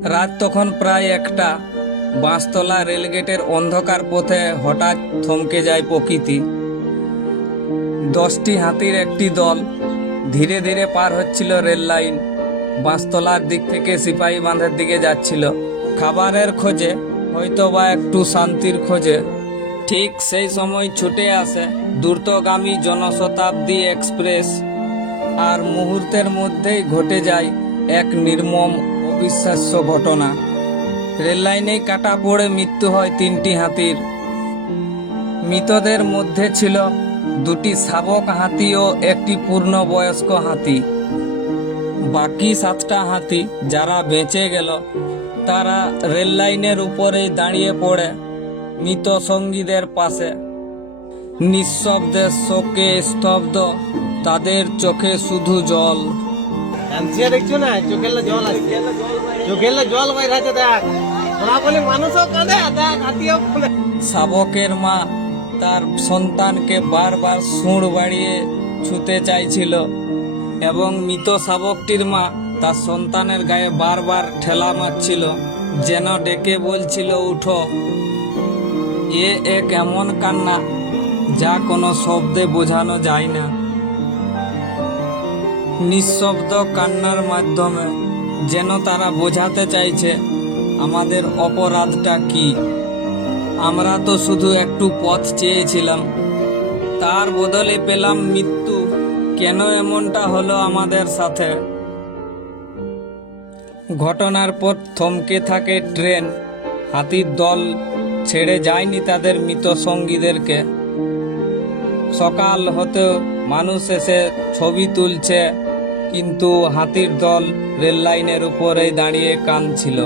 রাত তখন প্রায় একটা। বাঁশতলা রেলগেটের অন্ধকার পথে হঠাৎ থমকে যায় প্রকৃতি। 10টি হাতির একটি দল ধীরে ধীরে পার হচ্ছিল রেল লাইন। বাঁশতলার দিক থেকে সিপাহী বাঁধের দিকে যাচ্ছিল, খাবারের খোঁজে, হয়তো বা একটু শান্তির খোঁজে। ঠিক সেই সময় ছুটে আসে দ্রুতগামী জনশতাব্দী এক্সপ্রেস, আর মুহূর্তের মধ্যেই ঘটে যায় এক নির্মম অবিশ্বাস্য ঘটনা। রেল লাইনেই কাটা পড়ে মৃত্যু হয় 3টি হাতির। মৃতদের মধ্যে ছিল 2টি শাবক হাতি ও একটি পূর্ণবয়স্ক হাতি। বাকি 7টা হাতি যারা বেঁচে গেল তারা রেল লাইনের উপরেই দাঁড়িয়ে পড়ে মৃত সঙ্গীদের পাশে, নিঃশব্দে শোকে স্তব্ধ, তাদের চোখে শুধু জল। কাঁদছে দেখছো না, চোখের জল আসছে, চোখের জল বাইরাছে। দেখ ওরা বলে মানুষও কাঁদে, দেখ হাতিও বলে। শাবকের মা তার সন্তানকে বারবার সুঁড় বাড়িয়ে ছুঁতে চাইছিল, এবং মৃত শাবকটির মা তার সন্তানের গায়ে বারবার ঠেলা মারছিল, যেন ডেকে বলছিল উঠো। এক এমন কান্না যা কোনো শব্দে বোঝানো যায় না। নিঃশব্দ কান্নার মাধ্যমে যেন তারা বোঝাতে চাইছে আমাদের অপরাধটা কি। আমরা তো শুধু একটু পথ চেয়েছিলাম, তার বদলে পেলাম মৃত্যু। কেন এমনটা হলো আমাদের সাথে? ঘটনার পর থমকে থাকে ট্রেন। হাতির দল ছেড়ে যায়নি তাদের মৃত সঙ্গীদেরকে। সকাল হতেও মানুষ এসে ছবি তুলছে, কিন্তু হাতির দল রেল লাইনের উপরেই দাঁড়িয়ে কাঁদছিল।